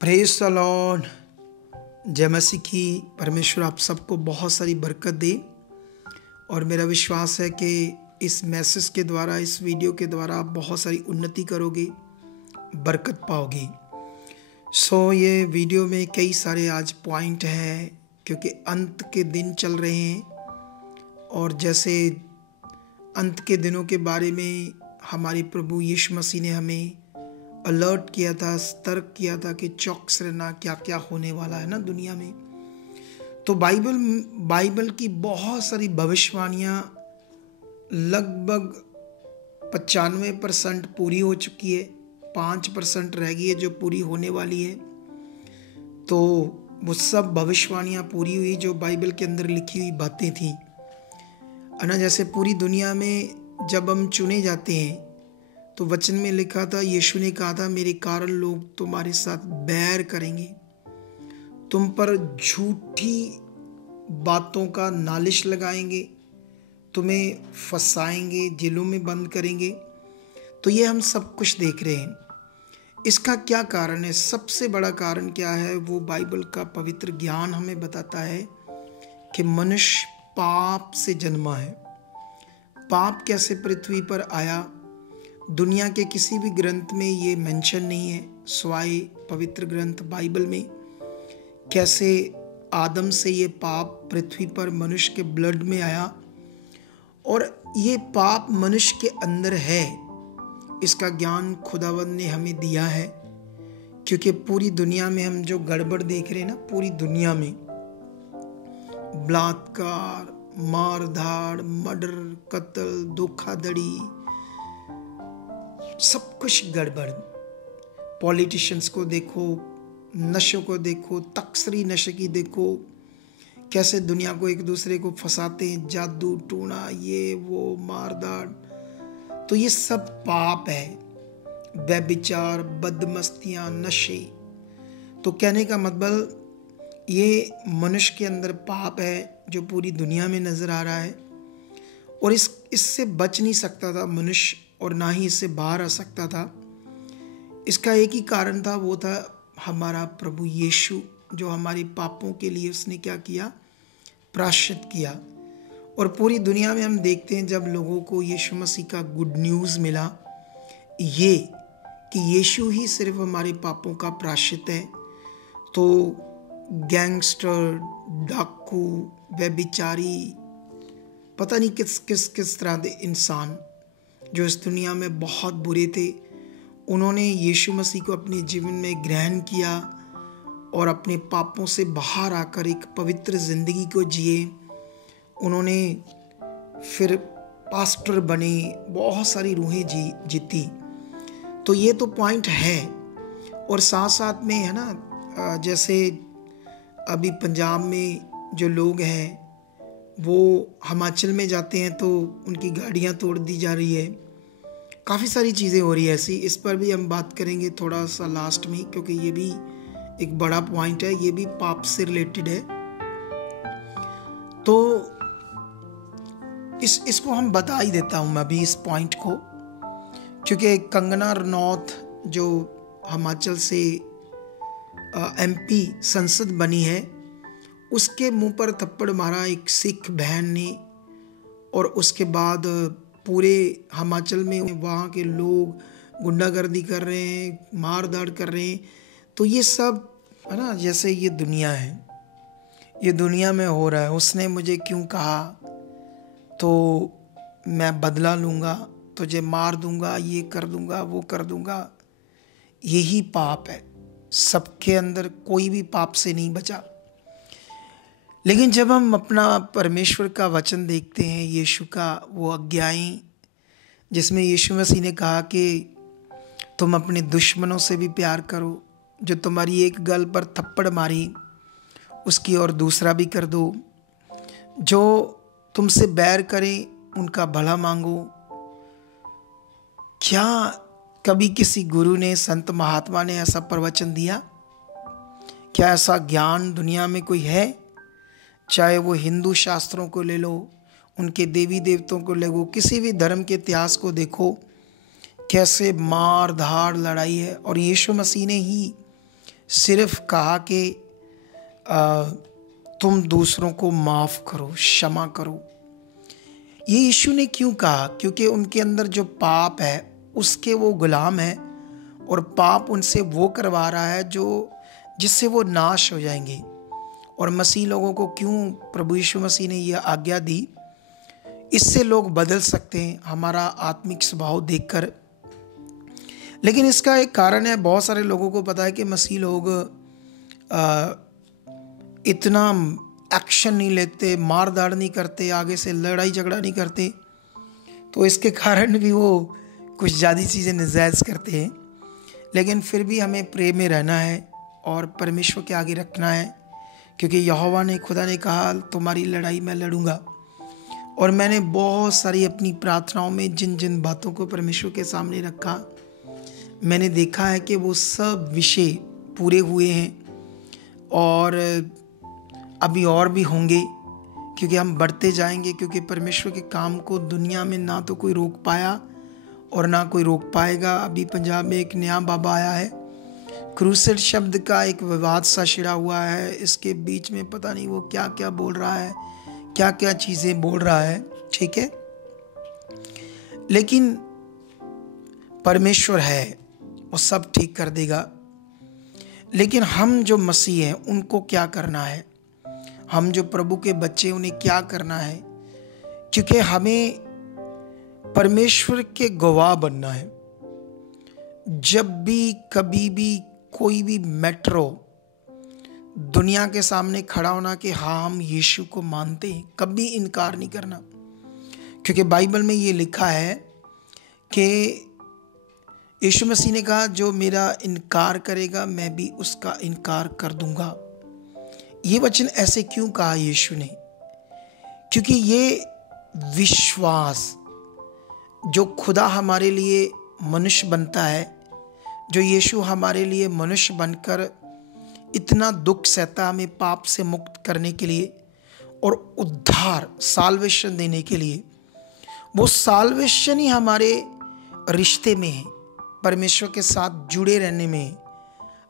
Praise the Lord. जय मसीह की। परमेश्वर आप सबको बहुत सारी बरकत दे और मेरा विश्वास है कि इस मैसेज के द्वारा, इस वीडियो के द्वारा आप बहुत सारी उन्नति करोगे, बरकत पाओगे। ये वीडियो में कई सारे आज पॉइंट हैं क्योंकि अंत के दिन चल रहे हैं और जैसे अंत के दिनों के बारे में हमारे प्रभु यीशु मसीह ने हमें अलर्ट किया था, सतर्क किया था कि चौकस रहना, क्या क्या होने वाला है ना दुनिया में। तो बाइबल की बहुत सारी भविष्यवाणियाँ लगभग 95% पूरी हो चुकी है, 5% रह गई है जो पूरी होने वाली है। तो वो सब भविष्यवाणियाँ पूरी हुई जो बाइबल के अंदर लिखी हुई बातें थी, है ना। जैसे पूरी दुनिया में जब हम चुने जाते हैं तो वचन में लिखा था, यीशु ने कहा था, मेरे कारण लोग तुम्हारे साथ बैर करेंगे, तुम पर झूठी बातों का नालिश लगाएंगे, तुम्हें फंसाएंगे, जेलों में बंद करेंगे। तो ये हम सब कुछ देख रहे हैं। इसका क्या कारण है? सबसे बड़ा कारण क्या है? वो बाइबल का पवित्र ज्ञान हमें बताता है कि मनुष्य पाप से जन्मा है। पाप कैसे पृथ्वी पर आया, दुनिया के किसी भी ग्रंथ में ये मेंशन नहीं है, स्वाय पवित्र ग्रंथ बाइबल में। कैसे आदम से ये पाप पृथ्वी पर मनुष्य के ब्लड में आया और ये पाप मनुष्य के अंदर है, इसका ज्ञान खुदावंद ने हमें दिया है। क्योंकि पूरी दुनिया में हम जो गड़बड़ देख रहे हैं ना, पूरी दुनिया में बलात्कार, मार धाड़, मर्डर, कत्ल, धोखाधड़ी, सब कुछ गड़बड़। पॉलिटिशियंस को देखो, नशों को देखो, तकसरी नशे की देखो, कैसे दुनिया को एक दूसरे को फंसाते हैं, जादू टूना, ये वो, मारदाड़। तो ये सब पाप है, व्यभिचार, बदमस्तियाँ, नशे। तो कहने का मतलब ये मनुष्य के अंदर पाप है जो पूरी दुनिया में नजर आ रहा है और इससे बच नहीं सकता था मनुष्य और ना ही इससे बाहर आ सकता था। इसका एक ही कारण था, वो था हमारा प्रभु यीशु, जो हमारे पापों के लिए उसने क्या किया? प्रायश्चित किया। और पूरी दुनिया में हम देखते हैं जब लोगों को यीशु मसीह का गुड न्यूज़ मिला, ये कि यीशु ही सिर्फ हमारे पापों का प्रायश्चित है, तो गैंगस्टर, डाकू, व्यभिचारी, पता नहीं किस तरह के इंसान जो इस दुनिया में बहुत बुरे थे, उन्होंने यीशु मसीह को अपने जीवन में ग्रहण किया और अपने पापों से बाहर आकर एक पवित्र ज़िंदगी को जिए। उन्होंने फिर पास्टर बने, बहुत सारी रूहें जीती। तो ये तो पॉइंट है। और साथ साथ में है ना, जैसे अभी पंजाब में जो लोग हैं वो हिमाचल में जाते हैं तो उनकी गाड़ियाँ तोड़ दी जा रही है। काफ़ी सारी चीज़ें हो रही है ऐसी। इस पर भी हम बात करेंगे थोड़ा सा लास्ट में, क्योंकि ये भी एक बड़ा पॉइंट है, ये भी पाप से रिलेटेड है। तो इसको हम बता ही देता हूँ मैं अभी इस पॉइंट को, क्योंकि कंगना रनौत जो हिमाचल से MP संसद बनी है, उसके मुंह पर थप्पड़ मारा एक सिख बहन ने और उसके बाद पूरे हिमाचल में वहाँ के लोग गुंडागर्दी कर रहे हैं, मार धाड़ कर रहे हैं। तो ये सब है ना, जैसे ये दुनिया है, ये दुनिया में हो रहा है। उसने मुझे क्यों कहा तो मैं बदला लूँगा, तुझे मार दूँगा, ये कर दूँगा, वो कर दूँगा। यही पाप है, सबके अंदर कोई भी पाप से नहीं बचा। लेकिन जब हम अपना परमेश्वर का वचन देखते हैं, यीशु का वो आज्ञाएं, जिसमें यीशु मसीह ने कहा कि तुम अपने दुश्मनों से भी प्यार करो, जो तुम्हारी एक गाल पर थप्पड़ मारी उसकी और दूसरा भी कर दो, जो तुमसे बैर करें उनका भला मांगो। क्या कभी किसी गुरु ने, संत महात्मा ने ऐसा प्रवचन दिया? क्या ऐसा ज्ञान दुनिया में कोई है? चाहे वो हिंदू शास्त्रों को ले लो, उनके देवी देवताओं को ले लो, किसी भी धर्म के इतिहास को देखो, कैसे मार धाड़ लड़ाई है। और यीशु मसीह ने ही सिर्फ कहा कि तुम दूसरों को माफ़ करो, क्षमा करो। ये यीशु ने क्यों कहा? क्योंकि उनके अंदर जो पाप है उसके वो गुलाम है, और पाप उनसे वो करवा रहा है जो जिससे वो नाश हो जाएंगे। और मसीह लोगों को क्यों प्रभु यीशु मसीह ने यह आज्ञा दी? इससे लोग बदल सकते हैं हमारा आत्मिक स्वभाव देखकर। लेकिन इसका एक कारण है, बहुत सारे लोगों को पता है कि मसीह लोग इतना एक्शन नहीं लेते, मार धाड़ नहीं करते, आगे से लड़ाई झगड़ा नहीं करते, तो इसके कारण भी वो कुछ ज़्यादा चीज़ें नजायज़ करते हैं। लेकिन फिर भी हमें प्रेम में रहना है और परमेश्वर के आगे रखना है, क्योंकि यहोवा ने, खुदा ने कहा तुम्हारी लड़ाई मैं लड़ूंगा। और मैंने बहुत सारी अपनी प्रार्थनाओं में जिन जिन बातों को परमेश्वर के सामने रखा, मैंने देखा है कि वो सब विषय पूरे हुए हैं, और अभी और भी होंगे, क्योंकि हम बढ़ते जाएंगे। क्योंकि परमेश्वर के काम को दुनिया में ना तो कोई रोक पाया और ना कोई रोक पाएगा। अभी पंजाब में एक नया बाबा आया है, क्रूसेड शब्द का एक विवाद सा छिड़ा हुआ है, इसके बीच में पता नहीं वो क्या क्या बोल रहा है, क्या क्या चीज़ें बोल रहा है, ठीक है। लेकिन परमेश्वर है, वो सब ठीक कर देगा। लेकिन हम जो मसीह हैं उनको क्या करना है? हम जो प्रभु के बच्चे, उन्हें क्या करना है? क्योंकि हमें परमेश्वर के गवाह बनना है। जब भी कभी भी कोई भी मैटर हो, दुनिया के सामने खड़ा होना कि हाँ हम यीशु को मानते हैं, कभी इनकार नहीं करना। क्योंकि बाइबल में ये लिखा है कि यीशु मसीह ने कहा जो मेरा इनकार करेगा मैं भी उसका इनकार कर दूंगा। ये वचन ऐसे क्यों कहा यीशु ने? क्योंकि ये विश्वास, जो खुदा हमारे लिए मनुष्य बनता है, जो यीशु हमारे लिए मनुष्य बनकर इतना दुख सहता हमें पाप से मुक्त करने के लिए और उद्धार, साल्वेशन देने के लिए, वो साल्वेशन ही हमारे रिश्ते में है, परमेश्वर के साथ जुड़े रहने में है।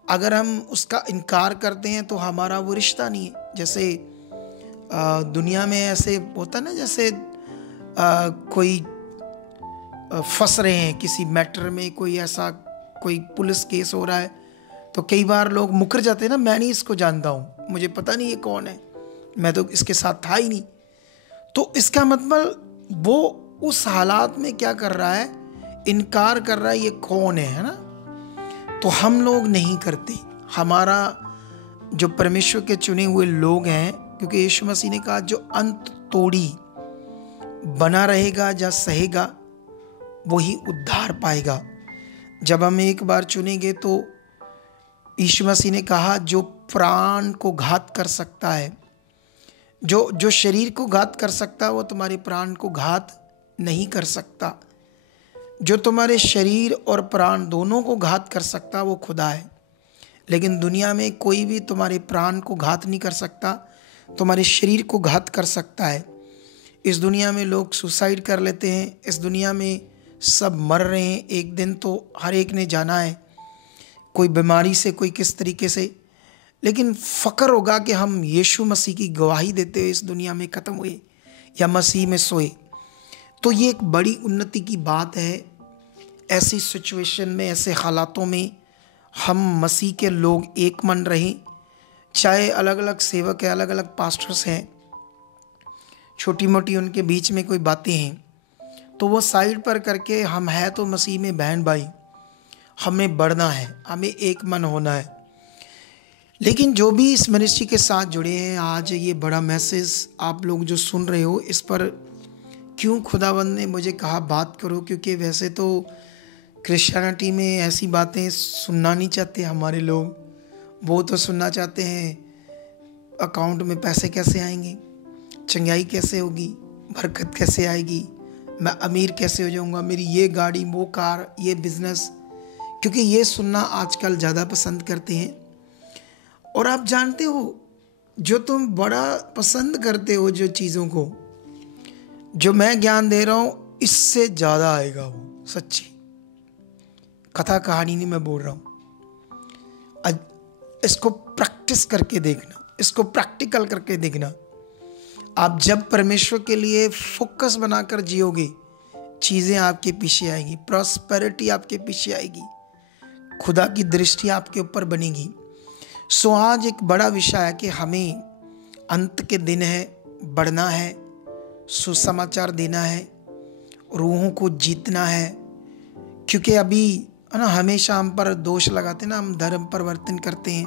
अगर हम उसका इनकार करते हैं तो हमारा वो रिश्ता नहीं है। जैसे दुनिया में ऐसे होता ना, जैसे कोई फंस रहे हैं किसी मैटर में, कोई ऐसा कोई पुलिस केस हो रहा है, तो कई बार लोग मुकर जाते हैं ना, मैं नहीं इसको जानता हूँ, मुझे पता नहीं ये कौन है, मैं तो इसके साथ था ही नहीं। तो इसका मतलब वो उस हालात में क्या कर रहा है? इनकार कर रहा है ये कौन है ना। तो हम लोग नहीं करते। हमारा जो परमेश्वर के चुने हुए लोग हैं, क्योंकि यीशु मसीह ने कहा जो अंत तोड़ी बना रहेगा या सहेगा वही उद्धार पाएगा। जब हम एक बार चुनेंगे तो यीशु मसीह ने कहा जो प्राण को घात कर सकता है, जो शरीर को घात कर सकता है, वो तुम्हारे प्राण को घात नहीं कर सकता। जो तुम्हारे शरीर और प्राण दोनों को घात कर सकता वो खुदा है। लेकिन दुनिया में कोई भी तुम्हारे प्राण को घात नहीं कर सकता, तुम्हारे शरीर को घात कर सकता है। इस दुनिया में लोग सुसाइड कर लेते हैं, इस दुनिया में सब मर रहे हैं, एक दिन तो हर एक ने जाना है, कोई बीमारी से, कोई किस तरीके से। लेकिन फ़क्र होगा कि हम यीशु मसीह की गवाही देते हुए इस दुनिया में ख़त्म हुए या मसीह में सोए। तो ये एक बड़ी उन्नति की बात है। ऐसी सिचुएशन में, ऐसे हालातों में हम मसीह के लोग एक मन रहें। चाहे अलग अलग सेवक है, अलग अलग पास्टर्स हैं, छोटी मोटी उनके बीच में कोई बातें हैं, तो वो साइड पर करके हम हैं तो मसीह में बहन भाई, हमें बढ़ना है, हमें एक मन होना है। लेकिन जो भी इस मिनिस्ट्री के साथ जुड़े हैं, आज ये बड़ा मैसेज आप लोग जो सुन रहे हो, इस पर क्यों खुदावंद ने मुझे कहा बात करो, क्योंकि वैसे तो क्रिश्चियनिटी में ऐसी बातें सुनना नहीं चाहते हमारे लोग। वो तो सुनना चाहते हैं अकाउंट में पैसे कैसे आएंगे, चंगाई कैसे होगी, बरकत कैसे आएगी, मैं अमीर कैसे हो जाऊंगा, मेरी ये गाड़ी, वो कार, ये बिजनेस, क्योंकि ये सुनना आजकल ज़्यादा पसंद करते हैं। और आप जानते हो, जो तुम बड़ा पसंद करते हो जो चीज़ों को, जो मैं ज्ञान दे रहा हूँ इससे ज़्यादा आएगा वो, सच्ची कथा कहानी नहीं मैं बोल रहा हूँ। इसको प्रैक्टिस करके देखना, इसको प्रैक्टिकल करके देखना। आप जब परमेश्वर के लिए फोकस बनाकर जियोगे, चीज़ें आपके पीछे आएगी, प्रॉस्पेरिटी आपके पीछे आएगी, खुदा की दृष्टि आपके ऊपर बनेगी। सो आज एक बड़ा विषय है कि हमें अंत के दिन है, बढ़ना है, सुसमाचार देना है, रूहों को जीतना है। क्योंकि अभी है ना, हमेशा हम पर दोष लगाते ना, हम धर्म परिवर्तन करते हैं।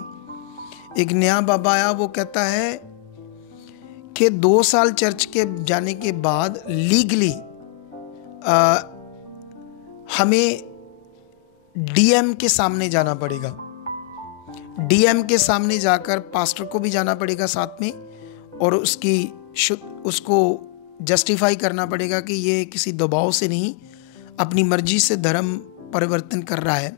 एक नया बाबा आया, वो कहता है कि 2 साल चर्च के जाने के बाद लीगली हमें डीएम के सामने जाना पड़ेगा। डीएम के सामने जाकर पास्टर को भी जाना पड़ेगा साथ में, और उसको जस्टिफाई करना पड़ेगा कि ये किसी दबाव से नहीं, अपनी मर्जी से धर्म परिवर्तन कर रहा है।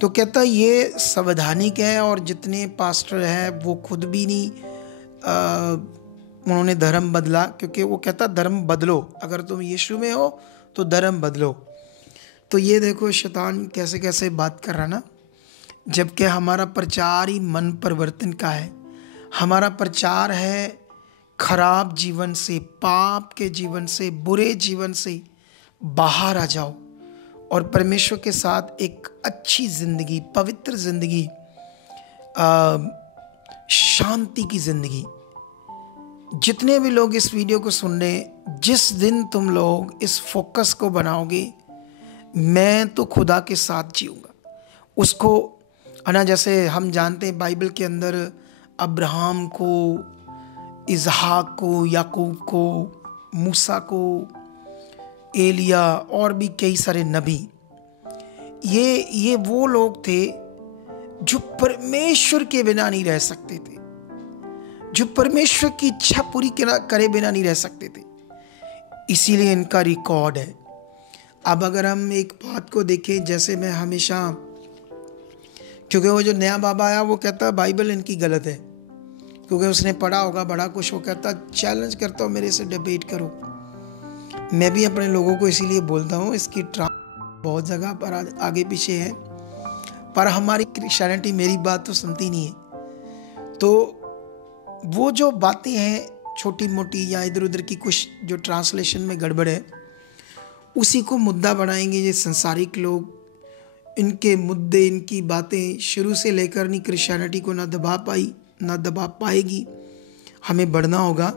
तो कहता ये संवैधानिक है, और जितने पास्टर हैं वो खुद भी नहीं उन्होंने धर्म बदला, क्योंकि वो कहता धर्म बदलो, अगर तुम यीशु में हो तो धर्म बदलो। तो ये देखो शैतान कैसे कैसे बात कर रहा ना, जबकि हमारा प्रचार ही मन परिवर्तन का है। हमारा प्रचार है खराब जीवन से, पाप के जीवन से, बुरे जीवन से बाहर आ जाओ और परमेश्वर के साथ एक अच्छी ज़िंदगी, पवित्र ज़िंदगी, शांति की ज़िंदगी। जितने भी लोग इस वीडियो को सुन रहे हैं, जिस दिन तुम लोग इस फोकस को बनाओगे, मैं तो खुदा के साथ जीऊँगा, उसको है ना। जैसे हम जानते हैं बाइबल के अंदर अब्राहम को, इसहाक को, याकूब को, मूसा को, एलिया और भी कई सारे नबी, ये वो लोग थे जो परमेश्वर के बिना नहीं रह सकते थे, जो परमेश्वर की इच्छा पूरी करे बिना नहीं रह सकते थे। इसीलिए इनका रिकॉर्ड है। अब अगर हम एक बात को देखें, जैसे मैं हमेशा, क्योंकि वो जो नया बाबा आया वो कहता बाइबल इनकी गलत है, क्योंकि उसने पढ़ा होगा बड़ा कुछ, वो कहता चैलेंज करता हूँ मेरे से डिबेट करो। मैं भी अपने लोगों को इसीलिए बोलता हूँ, इसकी बहुत जगह पर आगे पीछे है, पर हमारी क्रिश्चियनिटी मेरी बात तो सुनती नहीं है। तो वो जो बातें हैं छोटी मोटी या इधर उधर की कुछ जो ट्रांसलेशन में गड़बड़ है, उसी को मुद्दा बनाएंगे ये संसारिक लोग। इनके मुद्दे, इनकी बातें शुरू से लेकर नहीं क्रिश्चियनिटी को ना दबा पाएगी। हमें बढ़ना होगा।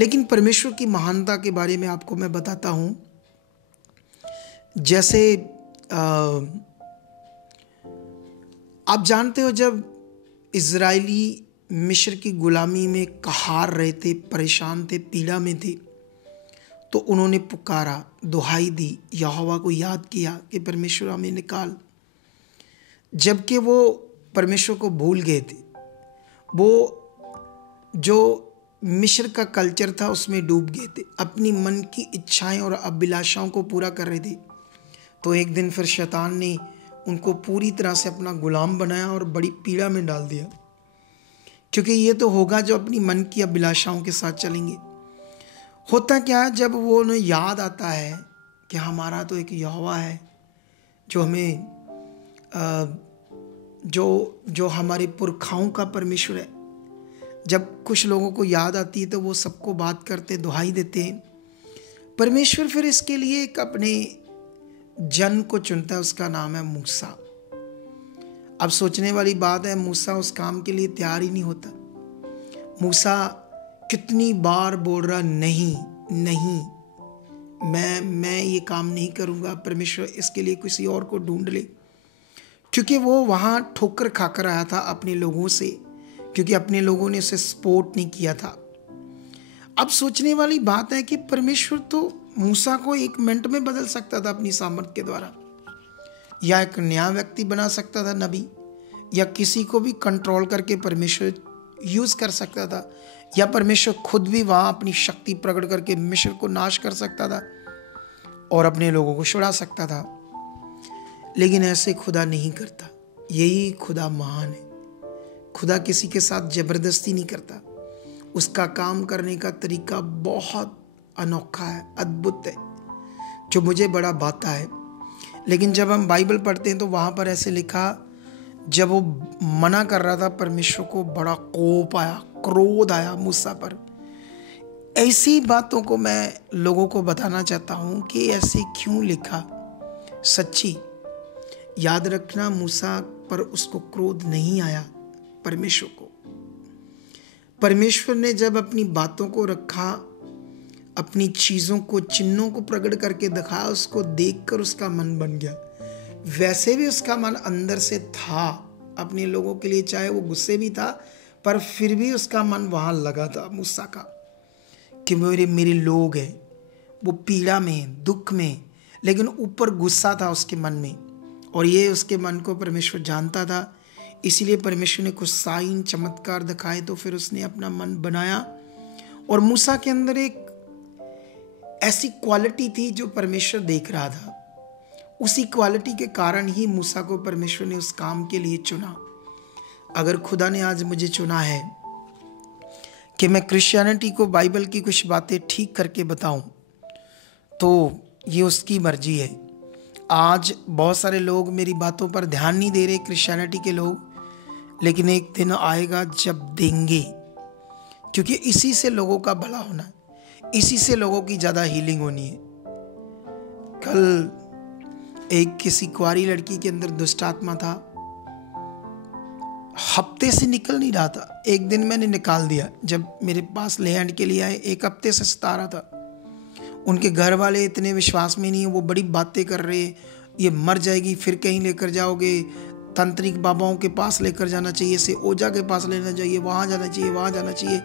लेकिन परमेश्वर की महानता के बारे में आपको मैं बताता हूँ। जैसे आप जानते हो, जब इजरायली मिस्र की गुलामी में कहार रहे थे, परेशान थे, पीड़ा में थे, तो उन्होंने पुकारा, दुहाई दी, यहोवा को याद किया कि परमेश्वर हमें निकाल। जबकि वो परमेश्वर को भूल गए थे, वो जो मिस्र का कल्चर था उसमें डूब गए थे, अपनी मन की इच्छाएं और अभिलाषाओं को पूरा कर रहे थे। तो एक दिन फिर शैतान ने उनको पूरी तरह से अपना गुलाम बनाया और बड़ी पीड़ा में डाल दिया, क्योंकि ये तो होगा जो अपनी मन की अभिलाषाओं के साथ चलेंगे। होता क्या है, जब वो उन्हें याद आता है कि हमारा तो एक यहोवा है जो हमें जो हमारे पुरखाओं का परमेश्वर है, जब कुछ लोगों को याद आती है तो वो सबको बात करते, दुहाई देते हैं। परमेश्वर फिर इसके लिए एक अपने जन को चुनता है, उसका नाम है मूसा। अब सोचने वाली बात है, मूसा उस काम के लिए तैयार ही नहीं होता। मूसा कितनी बार बोल रहा, नहीं मैं ये काम नहीं करूँगा, परमेश्वर इसके लिए किसी और को ढूंढ ले। क्योंकि वो वहाँ ठोकर खाकर आया था अपने लोगों से, क्योंकि अपने लोगों ने उसे सपोर्ट नहीं किया था। अब सोचने वाली बात है कि परमेश्वर तो मूसा को 1 मिनट में बदल सकता था अपनी सामर्थ के द्वारा, या एक नया व्यक्ति बना सकता था नबी, या किसी को भी कंट्रोल करके परमेश्वर यूज़ कर सकता था, या परमेश्वर खुद भी वहाँ अपनी शक्ति प्रकट करके मिस्र को नाश कर सकता था और अपने लोगों को छुड़ा सकता था। लेकिन ऐसे खुदा नहीं करता। यही खुदा महान है। खुदा किसी के साथ ज़बरदस्ती नहीं करता। उसका काम करने का तरीका बहुत अनोखा है, अद्भुत है, जो मुझे बड़ा भाता है। लेकिन जब हम बाइबल पढ़ते हैं तो वहाँ पर ऐसे लिखा, जब वो मना कर रहा था परमेश्वर को बड़ा कोप आया, क्रोध आया मूसा पर। ऐसी बातों को मैं लोगों को बताना चाहता हूँ कि ऐसे क्यों लिखा। सच्ची याद रखना, मूसा पर उसको क्रोध नहीं आया। परमेश्वर को, परमेश्वर ने जब अपनी बातों को रखा, अपनी चीज़ों को, चिन्हों को प्रकट करके दिखाया, उसको देखकर उसका मन बन गया। वैसे भी उसका मन अंदर से था अपने लोगों के लिए, चाहे वो गुस्से भी था, पर फिर भी उसका मन वहाँ लगा था मूसा का कि मेरे लोग हैं, वो पीड़ा में, दुख में, लेकिन ऊपर गुस्सा था उसके मन में। और ये उसके मन को परमेश्वर जानता था, इसीलिए परमेश्वर ने कुछ साइन चमत्कार दिखाए, तो फिर उसने अपना मन बनाया। और मूसा के अंदर एक ऐसी क्वालिटी थी जो परमेश्वर देख रहा था। उसी क्वालिटी के कारण ही मूसा को परमेश्वर ने उस काम के लिए चुना। अगर खुदा ने आज मुझे चुना है कि मैं क्रिश्चियनिटी को, बाइबल की कुछ बातें ठीक करके बताऊं, तो ये उसकी मर्जी है। आज बहुत सारे लोग मेरी बातों पर ध्यान नहीं दे रहे, क्रिश्चियनिटी के लोग, लेकिन एक दिन आएगा जब देंगे, क्योंकि इसी से लोगों का भला होना है, इसी से लोगों की ज़्यादा हीलिंग होनी है। कल एक किसी कुंवारी लड़की के अंदर दुष्ट आत्मा था, हफ्ते से निकल नहीं रहा था। एक दिन मैंने निकाल दिया, जब मेरे पास ले हैंड के लिए आए, एक हफ्ते से सता रहा था। उनके घर वाले इतने विश्वास में नहीं है, वो बड़ी बातें कर रहे, ये मर जाएगी, फिर कहीं लेकर जाओगे, तांत्रिक बाबाओं के पास लेकर जाना चाहिए, से ओझा के पास लेना चाहिए, वहाँ जाना चाहिए, वहाँ जाना चाहिए।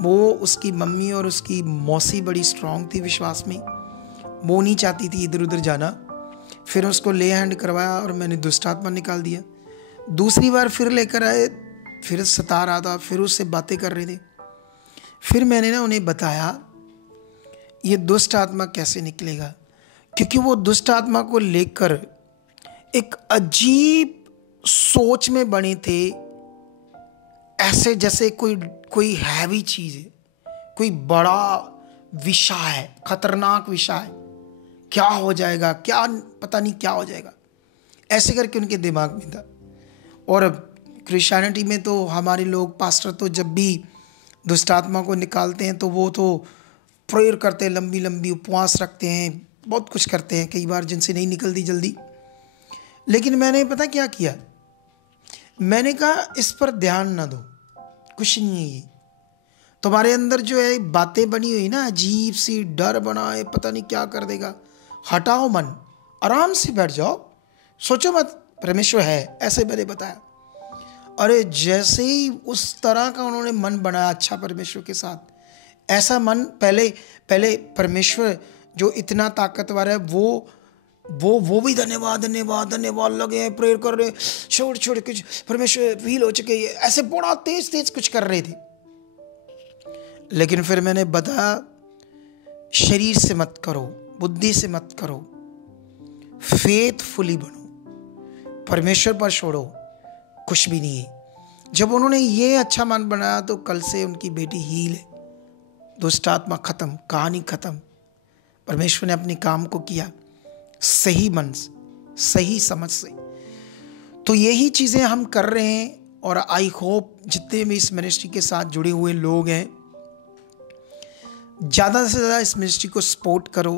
वो उसकी मम्मी और उसकी मौसी बड़ी स्ट्रांग थी विश्वास में, वो नहीं चाहती थी इधर उधर जाना। फिर उसको ले हैंड करवाया और मैंने दुष्ट आत्मा निकाल दिया। दूसरी बार फिर लेकर आए, फिर सता रहा था, फिर उससे बातें कर रहे थे। फिर मैंने ना उन्हें बताया ये दुष्ट आत्मा कैसे निकलेगा, क्योंकि वो दुष्ट आत्मा को लेकर एक अजीब सोच में बने थे, ऐसे जैसे कोई हैवी चीज है, कोई बड़ा विषय है, खतरनाक विषय है, क्या हो जाएगा, क्या पता नहीं क्या हो जाएगा, ऐसे करके उनके दिमाग में था। और क्रिश्चियनिटी में तो हमारे लोग, पास्टर, तो जब भी दुष्ट आत्मा को निकालते हैं तो वो तो प्रेयर करते हैं, लंबी लंबी उपवास रखते हैं, बहुत कुछ करते हैं, कई बार जिनसे नहीं निकलती जल्दी। लेकिन मैंने पता क्या किया, मैंने कहा इस पर ध्यान ना दो, कुछ नहीं है ये। तुम्हारे अंदर जो है बातें बनी हुई ना, अजीब सी डर बना है, पता नहीं क्या कर देगा, हटाओ मन, आराम से बैठ जाओ, सोचो मत, परमेश्वर है, ऐसे मैंने बताया। अरे जैसे ही उस तरह का उन्होंने मन बनाया अच्छा परमेश्वर के साथ, ऐसा मन, पहले परमेश्वर जो इतना ताकतवर है, वो भी धन्यवाद धन्यवाद धन्यवाद लगे हैं, प्रेयर कर रहे, छोड़ कुछ परमेश्वर फील हो चुके, ऐसे बड़ा तेज कुछ कर रहे थे। लेकिन फिर मैंने बताया शरीर से मत करो, बुद्धि से मत करो, फेथफुली बनो, परमेश्वर पर छोड़ो, कुछ भी नहीं है। जब उन्होंने ये अच्छा मन बनाया तो कल से उनकी बेटी हील है, दुष्ट आत्मा खत्म, कहानी खत्म। परमेश्वर ने अपने काम को किया सही मन से, सही समझ से। तो यही चीज़ें हम कर रहे हैं। और आई होप जितने भी इस मिनिस्ट्री के साथ जुड़े हुए लोग हैं, ज़्यादा से ज़्यादा इस मिनिस्ट्री को सपोर्ट करो,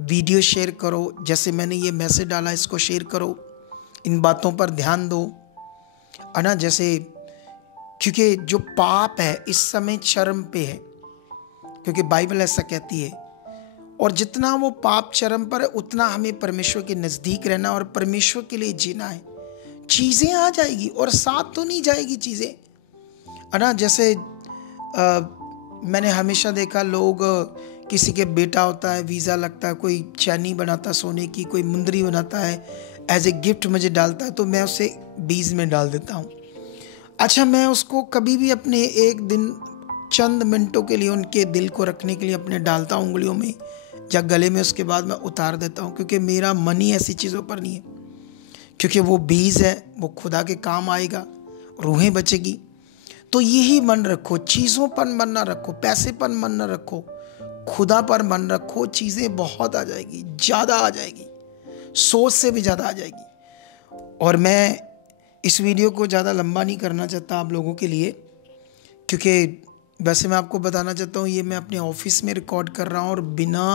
वीडियो शेयर करो, जैसे मैंने ये मैसेज डाला इसको शेयर करो, इन बातों पर ध्यान दो, है ना। जैसे क्योंकि जो पाप है इस समय चरम पे है, क्योंकि बाइबल ऐसा कहती है। और जितना वो पाप चरम पर है, उतना हमें परमेश्वर के नज़दीक रहना और परमेश्वर के लिए जीना है। चीज़ें आ जाएगी और साथ तो नहीं जाएगी चीज़ें, है ना। जैसे मैंने हमेशा देखा, लोग, किसी के बेटा होता है, वीज़ा लगता है, कोई चैनी बनाता सोने की, कोई मुंदरी बनाता है, एज ए गिफ्ट मुझे डालता है, तो मैं उसे बीज में डाल देता हूँ। अच्छा, मैं उसको कभी भी अपने एक दिन चंद मिनटों के लिए उनके दिल को रखने के लिए अपने डालता हूँ उंगलियों में या गले में, उसके बाद मैं उतार देता हूँ, क्योंकि मेरा मन ही ऐसी चीज़ों पर नहीं है। क्योंकि वो बीज है, वो खुदा के काम आएगा, रूहें बचेगी। तो यही मन रखो, चीज़ों पर मन ना रखो, पैसे पर मन ना रखो, खुदा पर मन रखो, चीज़ें बहुत आ जाएगी, ज़्यादा आ जाएगी, सोच से भी ज़्यादा आ जाएगी। और मैं इस वीडियो को ज़्यादा लंबा नहीं करना चाहता आप लोगों के लिए, क्योंकि वैसे मैं आपको बताना चाहता हूँ ये मैं अपने ऑफिस में रिकॉर्ड कर रहा हूँ और बिना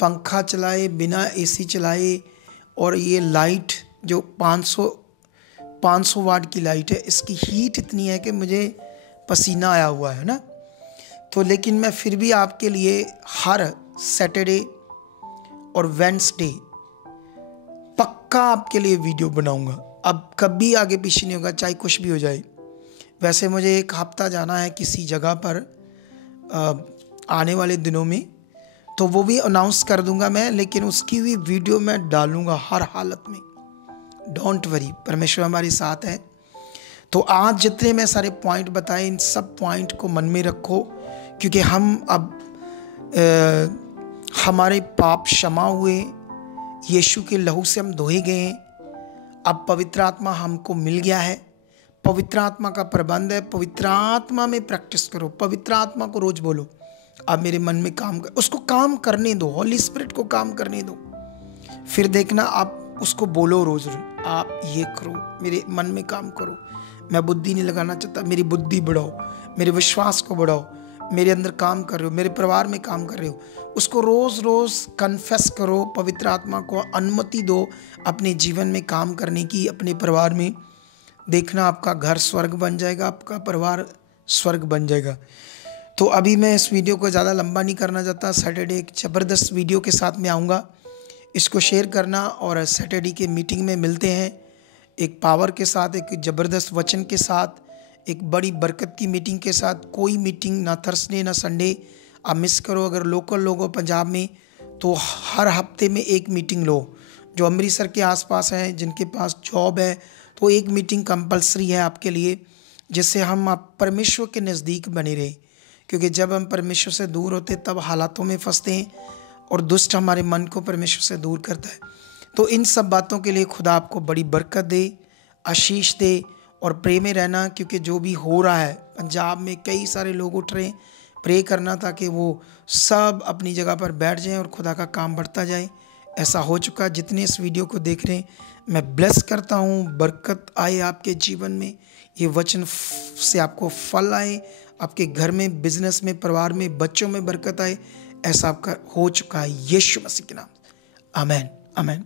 पंखा चलाए, बिना एसी चलाए, और ये लाइट जो 500 वाट की लाइट है, इसकी हीट इतनी है कि मुझे पसीना आया हुआ है ना। तो लेकिन मैं फिर भी आपके लिए हर सैटरडे और वेडनेसडे पक्का आपके लिए वीडियो बनाऊंगा। अब कभी आगे पीछे नहीं होगा, चाहे कुछ भी हो जाए। वैसे मुझे एक हफ्ता जाना है किसी जगह पर आने वाले दिनों में, तो वो भी अनाउंस कर दूंगा मैं, लेकिन उसकी भी वीडियो मैं डालूंगा हर हालत में। डोंट वरी, परमेश्वर हमारे साथ है। तो आज जितने मैं सारे पॉइंट बताए, इन सब पॉइंट को मन में रखो, क्योंकि हम अब हमारे पाप क्षमा हुए, यीशु के लहू से हम धोए गए हैं। अब पवित्र आत्मा हमको मिल गया है, पवित्र आत्मा का प्रबंध है। पवित्र आत्मा में प्रैक्टिस करो, पवित्र आत्मा को रोज बोलो, अब मेरे मन में काम कर, उसको काम करने दो, होली स्पिरिट को काम करने दो। फिर देखना आप उसको बोलो रोज रोज, आप ये करो, मेरे मन में काम करो। मैं बुद्धि नहीं लगाना चाहता, मेरी बुद्धि बढ़ाओ, मेरे विश्वास को बढ़ाओ, मेरे अंदर काम कर रहे हो, मेरे परिवार में काम कर रहे हो, उसको रोज रोज कन्फेस करो। पवित्र आत्मा को अनुमति दो अपने जीवन में काम करने की, अपने परिवार में। देखना आपका घर स्वर्ग बन जाएगा, आपका परिवार स्वर्ग बन जाएगा। तो अभी मैं इस वीडियो को ज़्यादा लंबा नहीं करना चाहता। सैटरडे एक ज़बरदस्त वीडियो के साथ में आऊँगा, इसको शेयर करना, और सैटरडे के मीटिंग में मिलते हैं एक पावर के साथ, एक ज़बरदस्त वचन के साथ, एक बड़ी बरकत की मीटिंग के साथ। कोई मीटिंग ना थर्सडे ना संडे आप मिस करो। अगर लोकल लोग हो पंजाब में तो हर हफ्ते में एक मीटिंग लो। जो अमृतसर के आसपास हैं, जिनके पास जॉब है, तो एक मीटिंग कंपलसरी है आपके लिए, जिससे हम आप परमेश्वर के नज़दीक बने रहे। क्योंकि जब हम परमेश्वर से दूर होते तब हालातों में फंसते हैं, और दुष्ट हमारे मन को परमेश्वर से दूर करता है। तो इन सब बातों के लिए खुदा आपको बड़ी बरकत दे, आशीष दे, और प्रे में रहना। क्योंकि जो भी हो रहा है पंजाब में, कई सारे लोग उठ रहे हैं, प्रे करना ताकि वो सब अपनी जगह पर बैठ जाएं और खुदा का काम बढ़ता जाए। ऐसा हो चुका। जितने इस वीडियो को देख रहे हैं मैं ब्लेस करता हूँ, बरकत आए आपके जीवन में, ये वचन से आपको फल आए, आपके घर में, बिजनेस में, परिवार में, बच्चों में बरकत आए। ऐसा आपका हो चुका है यीशु मसीह के नाम। आमीन, आमीन।